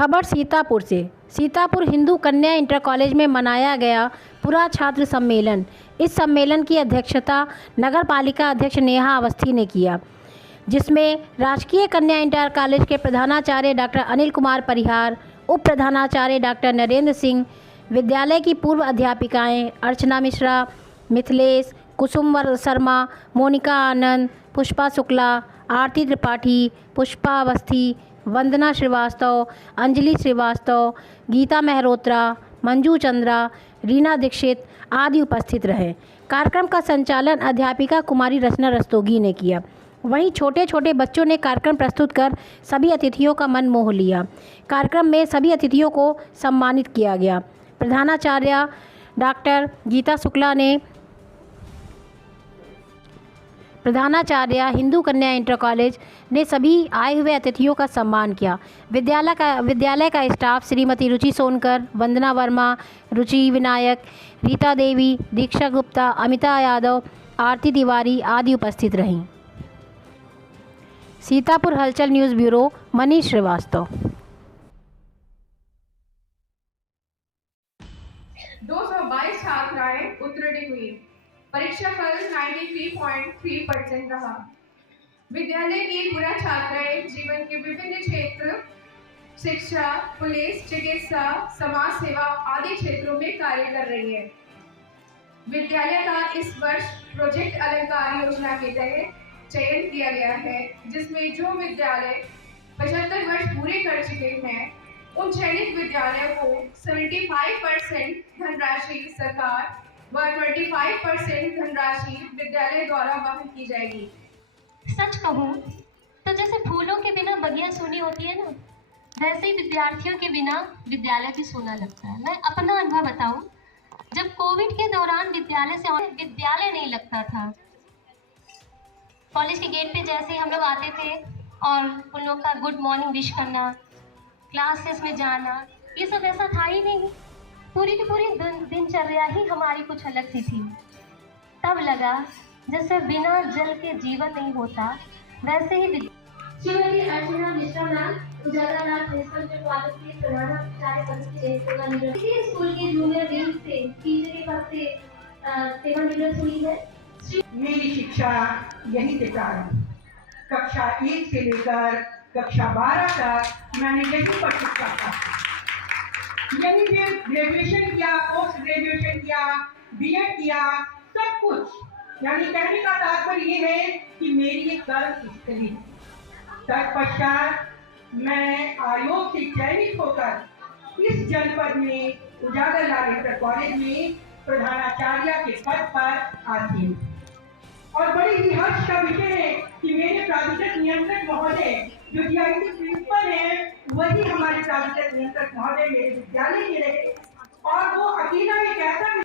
खबर सीतापुर से। सीतापुर हिंदू कन्या इंटर कॉलेज में मनाया गया पूरा छात्र सम्मेलन। इस सम्मेलन की अध्यक्षता नगर पालिका अध्यक्ष नेहा अवस्थी ने किया, जिसमें राजकीय कन्या इंटर कॉलेज के प्रधानाचार्य डॉक्टर अनिल कुमार परिहार, उप प्रधानाचार्य डॉक्टर नरेंद्र सिंह, विद्यालय की पूर्व अध्यापिकाएं अर्चना मिश्रा, मिथिलेश, कुसुम शर्मा, मोनिका आनंद, पुष्पा शुक्ला, आरती त्रिपाठी, पुष्पा अवस्थी, वंदना श्रीवास्तव, अंजलि श्रीवास्तव, गीता मेहरोत्रा, मंजू चंद्रा, रीना दीक्षित आदि उपस्थित रहे। कार्यक्रम का संचालन अध्यापिका कुमारी रचना रस्तोगी ने किया। वहीं छोटे छोटे बच्चों ने कार्यक्रम प्रस्तुत कर सभी अतिथियों का मन मोह लिया। कार्यक्रम में सभी अतिथियों को सम्मानित किया गया। प्रधानाचार्य डॉक्टर गीता शुक्ला ने प्रधानाचार्य हिंदू कन्या इंटर कॉलेज ने सभी आए हुए अतिथियों का सम्मान किया। विद्यालय का स्टाफ श्रीमती रुचि सोनकर, वंदना वर्मा, रुचि विनायक, रीता देवी, दीक्षा गुप्ता, अमिता यादव, आरती तिवारी आदि उपस्थित रहीं। सीतापुर हलचल न्यूज़ ब्यूरो मनीष श्रीवास्तव। 222 छात्राएं उत्तीर्ण हुई। परीक्षा फल 93.3% रहा। विद्यालय की गुणा छात्राएं जीवन के विभिन्न क्षेत्र शिक्षा, पुलिस, चिकित्सा, समाज सेवा आदि क्षेत्रों में कार्य कर रही है। विद्यालय का इस वर्ष प्रोजेक्ट अलंकार योजना के तहत चयन किया गया है, जिसमें जो विद्यालय 75 वर्ष पूरे कर चुके हैं उन चयनित विद्यालयों को 75% धनराशि सरकार व 25% धनराशि विद्यालय द्वारा वहन की जाएगी। सच कहूँ तो जैसे फूलों के बिना बगिया सूनी होती है ना, वैसे ही विद्यार्थियों के बिना विद्यालय भी सूना लगता है। मैं अपना अनुभव बताऊं, जब कोविड के दौरान विद्यालय नहीं लगता था। कॉलेज के गेट पे जैसे हम लोग आते थे और उन लोग का गुड मॉर्निंग विश करना, क्लासेस में जाना, ये सब ऐसा था ही नहीं। पूरी की पूरी दिनचर्या ही हमारी कुछ अलग सी थी। तब लगा जैसे बिना जल के जीवन नहीं होता, वैसे ही श्रीमती अर्चना मिश्रा मैम उजाला नाथ प्रिंसिपल के कॉलेज की प्रधानाचार्य पद की सेवा निवृत्त। इसी स्कूल के जूनियर विंग से टीचर के पद से सेवा निवृत्त हुई है। मेरी शिक्षा यही से प्रारंभ। कक्षा 1 से लेकर कक्षा 12 तक मैंने यही पर शिक्षा था। यही फिर ग्रेजुएशन किया, पोस्ट ग्रेजुएशन किया, बीएड किया, सब कुछ। यानी कहने का तात्पर्य ये है कि मेरी एक कर्म स्थली। तत्पश्चात मैं आयोग से चयनित होकर इस जनपद में उजागर लाल इंटर कॉलेज में प्रधानाचार्य के पद पर आसीन। और बड़ी ही हर्ष का विषय है कि मेरे प्राधिकृत नियंत्रक महोदय जो डीआईटी प्रिंसिपल हैं, वही हमारे प्राधिकृत नियंत्रक महोदय मेरे विद्यालय के रहे। और वो अकेला एक ऐसा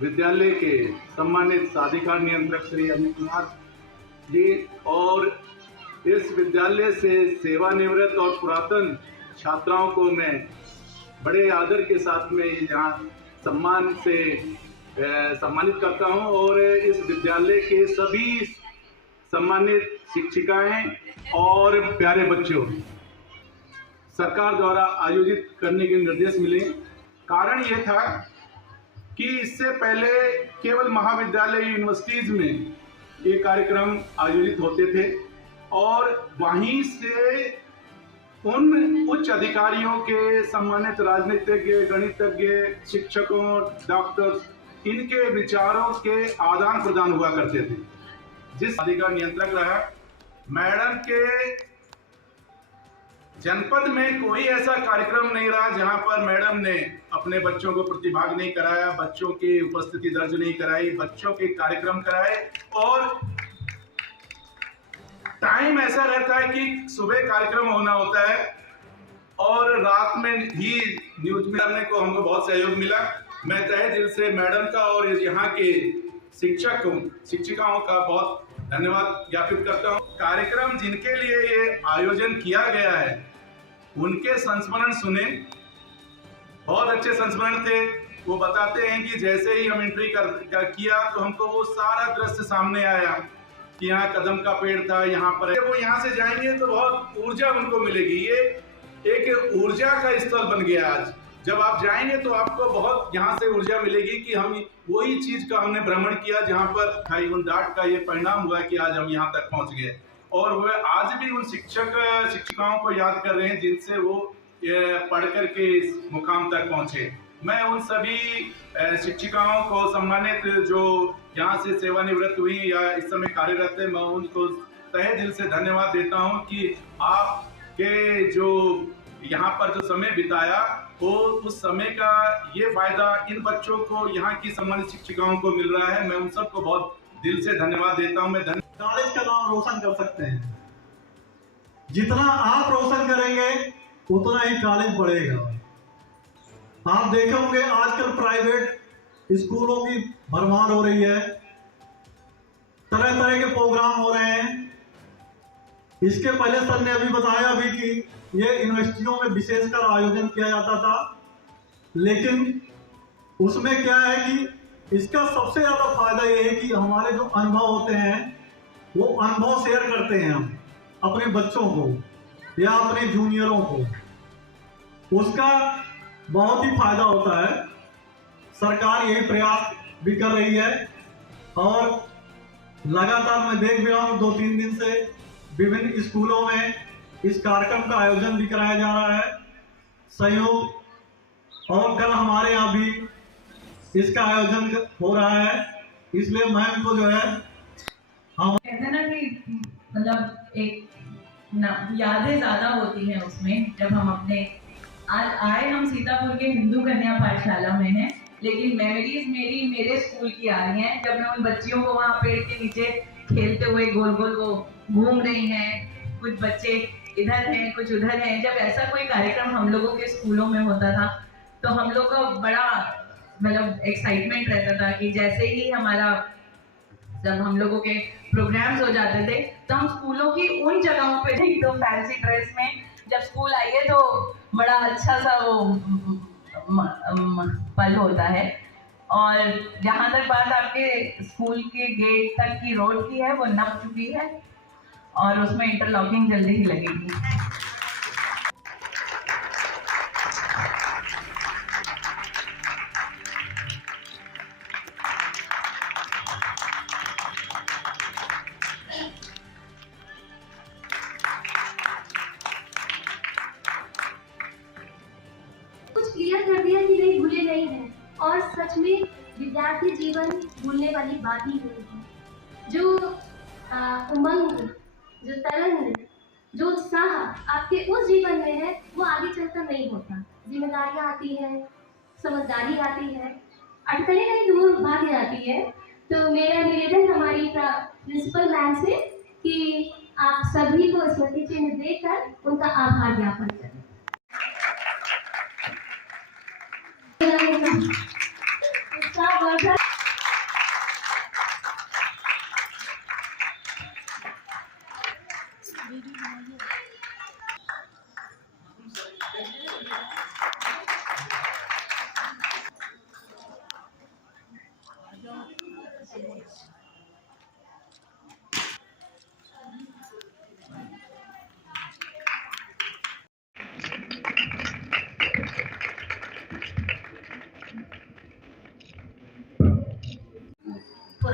विद्यालय के सम्मानित साधिकार नियंत्रक श्री अमित कुमार जी और इस विद्यालय से सेवानिवृत्त और पुरातन छात्राओं को मैं बड़े आदर के साथ में यहाँ सम्मान से सम्मानित करता हूँ और इस विद्यालय के सभी सम्मानित शिक्षिकाएं और प्यारे बच्चों, सरकार द्वारा आयोजित करने के निर्देश मिले। कारण ये था कि इससे पहले केवल महाविद्यालय यूनिवर्सिटीज में ये कार्यक्रम आयोजित होते थे और वहीं से उन उच्च अधिकारियों के सम्मानित राजनीतिज्ञ, गणितज्ञ, शिक्षकों, डॉक्टर्स, इनके विचारों के आदान प्रदान हुआ करते थे। जिस अधिकार नियंत्रक रहा, मैडम के जनपद में कोई ऐसा कार्यक्रम नहीं रहा जहां पर मैडम ने अपने बच्चों को प्रतिभाग नहीं कराया, बच्चों की उपस्थिति दर्ज नहीं कराई, बच्चों के कार्यक्रम कराए। और टाइम ऐसा रहता है कि सुबह कार्यक्रम होना होता है और रात में ही न्यूज में आने को हमको बहुत सहयोग मिला। मैं तहे दिल से मैडम का और यहाँ के शिक्षिकाओं का बहुत धन्यवाद ज्ञापित करता हूँ। कार्यक्रम जिनके लिए ये आयोजन किया गया है उनके संस्मरण सुने, बहुत अच्छे संस्मरण थे। वो बताते हैं कि जैसे ही हम एंट्री किया तो हमको वो सारा दृश्य सामने आया कि यहाँ कदम का पेड़ था, यहाँ पर वो यहाँ से जाएंगे तो बहुत ऊर्जा उनको मिलेगी। ये एक ऊर्जा का स्थल बन गया आज। जब आप जाएंगे तो आपको बहुत यहाँ से ऊर्जा मिलेगी कि हम वही चीज का हमने भ्रमण किया जहाँ पर डांट का ये परिणाम हुआ कि आज हम यहाँ तक पहुँच गए। और वह आज भी उन शिक्षिकाओं को याद कर रहे हैं जिनसे वो पढ़ करके इस मुकाम तक पहुँचे। मैं उन सभी शिक्षिकाओं को सम्मानित जो यहाँ से सेवानिवृत्त हुई या इस समय कार्यरत है, मैं उनको तहे दिल से धन्यवाद देता हूँ कि आपके जो यहाँ पर जो समय बिताया वो उस समय का ये फायदा इन बच्चों को यहाँ की सम्मानित शिक्षिकाओं को मिल रहा है। मैं उन सबको बहुत दिल से धन्यवाद देता हूँ। मैं कॉलेज का नाम रोशन कर सकते हैं। जितना आप रोशन करेंगे उतना ही कॉलेज बढ़ेगा। आप देखे होंगे आजकल प्राइवेट स्कूलों की भरमार हो रही है, तरह तरह के प्रोग्राम हो रहे हैं। इसके पहले सर ने अभी बताया भी कि ये यूनिवर्सिटियों में विशेषकर आयोजन किया जाता था, लेकिन उसमें क्या है कि इसका सबसे ज्यादा फायदा ये है कि हमारे जो अनुभव होते हैं वो अनुभव शेयर करते हैं हम अपने बच्चों को या अपने जूनियरों को, उसका बहुत ही फायदा होता है। सरकार यही प्रयास भी कर रही है और लगातार मैं देख रहा हूँ 2-3 दिन से विभिन्न स्कूलों में इस कार्यक्रम का आयोजन भी कराया जा रहा है सहयोग, और कल हमारे यहाँ भी इसका आयोजन हो रहा है। इसलिए मैम को जो है हम कहते हैं ना कि मतलब एक यादें ज्यादा होती हैं उसमें। जब हम अपने आज आए हम सीतापुर के हिंदू कन्या पाठशाला में हैं, लेकिन मेमोरीज मेरे स्कूल की आ रही हैं जब मैं उन बच्चियों को वहाँ पेड़ के नीचे खेलते हुए गोल गोल वो घूम रही हैं, कुछ बच्चे इधर हैं कुछ उधर हैं। जब ऐसा कोई कार्यक्रम हम लोगों के स्कूलों में होता था तो हम लोग को बड़ा मतलब एक्साइटमेंट रहता था कि जैसे ही हमारा जब हम लोगों के प्रोग्राम्स हो जाते थे तो हम स्कूलों की उन जगहों पे नहीं तो फैंसी ड्रेस में जब स्कूल आइए तो बड़ा अच्छा सा वो पल होता है। और जहाँ तक बात आपके स्कूल के गेट तक की रोड की है वो नप चुकी है और उसमें इंटरलॉकिंग जल्दी ही लगेगी। कुछ क्लियर कर दिया कि नहीं भूले नहीं हैं, और सच में विद्यार्थी जीवन भूलने वाली बात ही नहीं है। जो उमंग, जो तरंग, जो उत्साह आपके उस जीवन में है वो आगे चलकर नहीं होता। जिम्मेदारियां आती है, समझदारी आती है, अटकलें कहीं दूर भाग जाती है। तो मेरा निवेदन हमारी प्रिंसिपल मैम से कि आप सभी को स्मृति चिन्ह देकर उनका आभार ज्ञापन करें। उसका वर्धन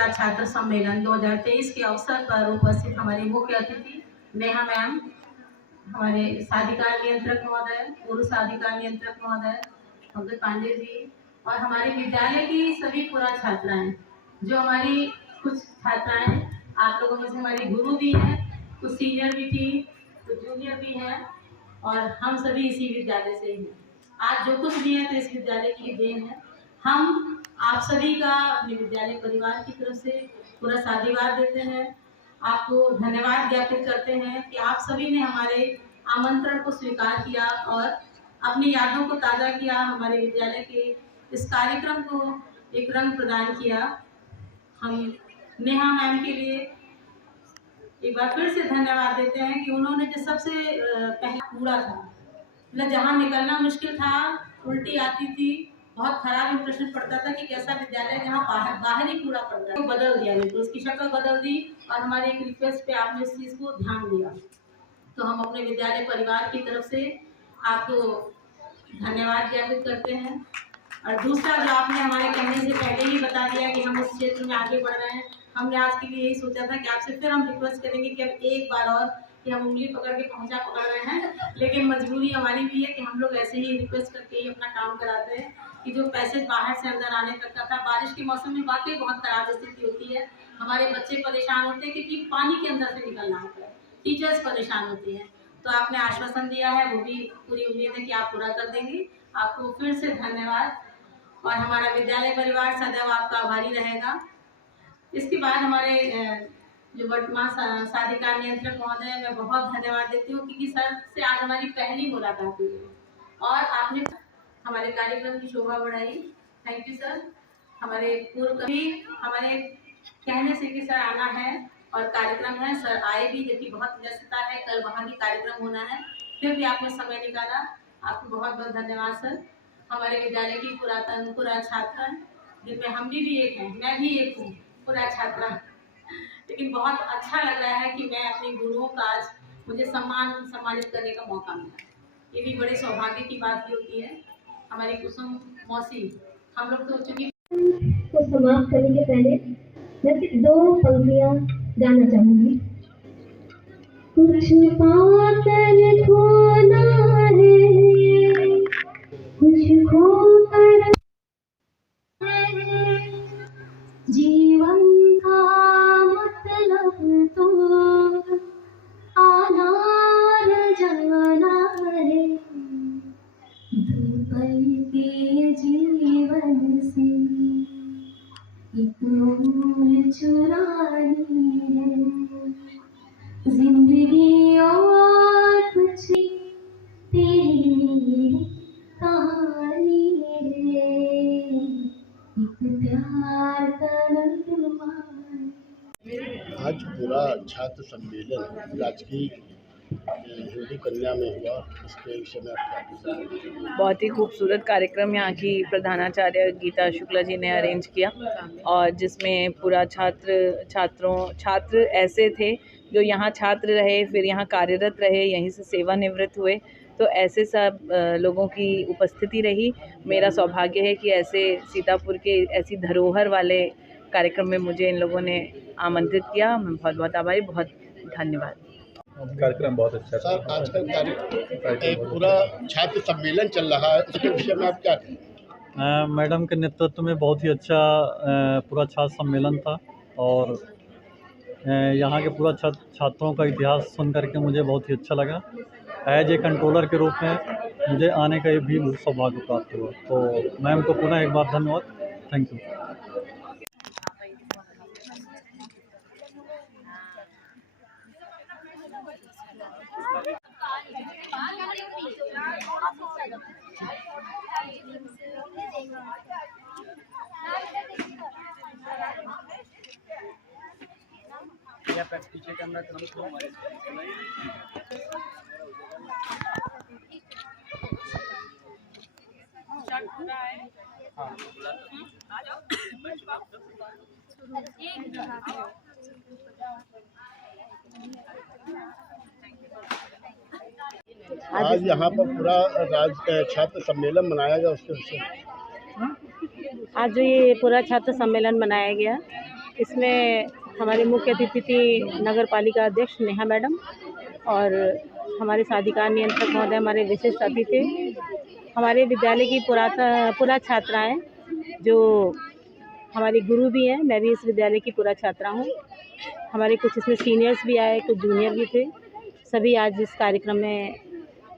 पूरा छात्र सम्मेलन 2023 के अवसर पर उपस्थित हमारी मुख्य अतिथि नेहा मैम, हमारे साधिकार नियंत्रक महोदय, पूर्व साधिकार नियंत्रक महोदय पंकज पांडे जी, और हमारे विद्यालय की सभी पूरा छात्राएं, जो हमारी कुछ छात्राएं आप लोगों में से हमारी गुरु भी हैं, कुछ सीनियर भी थी, कुछ जूनियर भी हैं, और हम सभी इसी विद्यालय से ही हैं। आज जो कुछ भी है तो इस विद्यालय की देन है। हम आप सभी का अपने विद्यालय परिवार की तरफ से पूरा साधुवाद देते हैं, आपको धन्यवाद ज्ञापित करते हैं कि आप सभी ने हमारे आमंत्रण को स्वीकार किया और अपनी यादों को ताज़ा किया, हमारे विद्यालय के इस कार्यक्रम को एक रंग प्रदान किया। हम नेहा मैम के लिए एक बार फिर से धन्यवाद देते हैं कि उन्होंने जो सबसे पहला कूड़ा था, मतलब जहाँ निकलना मुश्किल था, उल्टी आती थी, बहुत खराब इंप्रेशन पड़ता था कि कैसा विद्यालय जहाँ बाहर ही कूड़ा पड़ता है, तो बदल दिया, तो उसकी शक्ल बदल दी और हमारे एक रिक्वेस्ट पे आपने इस चीज़ को ध्यान दिया। तो हम अपने विद्यालय परिवार की तरफ से आपको धन्यवाद ज्ञापित करते हैं। और दूसरा, जो आपने हमारे कहने से पहले ही बता दिया कि हम इस क्षेत्र में आगे बढ़ रहे हैं, हमने आज के लिए यही सोचा था कि आपसे फिर हम रिक्वेस्ट करेंगे कि अब एक बार और कि हम उंगली पकड़ के पहुंचा पकड़ रहे हैं, लेकिन मजबूरी हमारी भी है कि हम लोग ऐसे ही रिक्वेस्ट करके ही अपना काम कराते हैं कि जो पैसेज बाहर से अंदर आने तक का था, बारिश के मौसम में वाकई बहुत खराब स्थिति होती है, हमारे बच्चे परेशान होते हैं क्योंकि पानी के अंदर से निकलना होता है, टीचर्स परेशान होती हैं। तो आपने आश्वासन दिया है, वो भी पूरी उम्मीद है कि आप पूरा कर देंगे। आपको फिर से धन्यवाद, और हमारा विद्यालय परिवार सदैव आपका आभारी रहेगा। इसके बाद हमारे जो वर्तमान साधिकार नियंत्रक महोदय, मैं बहुत धन्यवाद देती हूँ क्योंकि सर से आज हमारी पहली मुलाकात हुई है और आपने हमारे कार्यक्रम की शोभा बढ़ाई। Thank you sir. हमारे पूर्व कभी हमारे कहने से कि सर आना है और कार्यक्रम है, सर आए भी, जबकि बहुत व्यस्तता है, कल वहाँ भी कार्यक्रम होना है, फिर भी आपने समय निकाला, आपको बहुत बहुत धन्यवाद सर। हमारे विद्यालय की पूरा छात्र, जिनमें हम भी एक हैं, मैं भी एक हूँ पूरा छात्रा, लेकिन बहुत अच्छा लग रहा है कि मैं अपने गुरुओं का आज मुझे सम्मानित करने का मौका मिला। ये भी बड़े सौभाग्य की बात भी होती है। हमारी कुसुम मौसी, हम लोग तो चूँकि को समाप्त करने के पहले मैं सिर्फ 2 पंक्तियाँ गाना चाहूँगी। कुछ पाकर खोना है, कुछ खोकर है, जीवन का मतलब तो आना और जाना है, 2 पल के जीवन से एक उम्र चुरानी है, जिंदगी और कुछ तेरी मेरी कहानी है, एक प्यार का नगमा। आज पूरा छात्र सम्मेलन राजकीय हिंदू कन्या में हुआ, इसके विषय में आप क्या बताएं? बहुत ही खूबसूरत कार्यक्रम यहाँ की प्रधानाचार्य गीता शुक्ला जी ने अरेंज किया, और जिसमें पूरा छात्र ऐसे थे जो यहाँ छात्र रहे, फिर यहाँ कार्यरत रहे, यहीं से सेवानिवृत्त हुए, तो ऐसे सब लोगों की उपस्थिति रही। मेरा सौभाग्य है कि ऐसे सीतापुर के ऐसी धरोहर वाले कार्यक्रम में मुझे इन लोगों ने आमंत्रित किया। मैं बहुत बहुत आभारी, बहुत धन्यवाद। कार्यक्रम बहुत अच्छा था। सर, आजकल एक पूरा छात्र सम्मेलन चल रहा है, उसके विषय में आप क्या कहें? मैडम के नेतृत्व में बहुत ही अच्छा पूरा छात्र सम्मेलन था, और यहाँ के पूरा छात्रों का इतिहास सुन करके मुझे बहुत ही अच्छा लगा। एज ए कंट्रोलर के रूप में मुझे आने का भी सौभाग्य प्राप्त हुआ, तो मैम को पुनः एक बार धन्यवाद। Thank you. पीछे कैमरा आज यहाँ पर पूरा छात्र सम्मेलन मनाया गया, उसके विषय में आज जो ये पूरा छात्र सम्मेलन मनाया गया, इसमें हमारे मुख्य अतिथि थी नगर पालिका अध्यक्ष नेहा मैडम और हमारे साधिकार नियंत्रक महोदय हमारे विशिष्ट अतिथि थे। हमारे विद्यालय की पूरा छात्राएं जो हमारी गुरु भी हैं, मैं भी इस विद्यालय की पूरा छात्रा हूँ। हमारे कुछ इसमें सीनियर्स भी आए, कुछ जूनियर भी थे। सभी आज इस कार्यक्रम में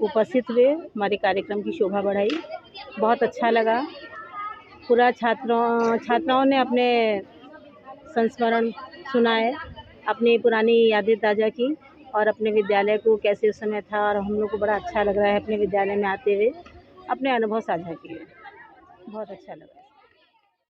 उपस्थित हुए, हमारे कार्यक्रम की शोभा बढ़ाई। बहुत अच्छा लगा। पूरा छात्राओं ने अपने संस्मरण सुनाए, अपनी पुरानी यादें ताज़ा की और अपने विद्यालय को कैसे उस समय था और हम लोग को बड़ा अच्छा लग रहा है अपने विद्यालय में आते हुए अपने अनुभव साझा किए। बहुत अच्छा लगा।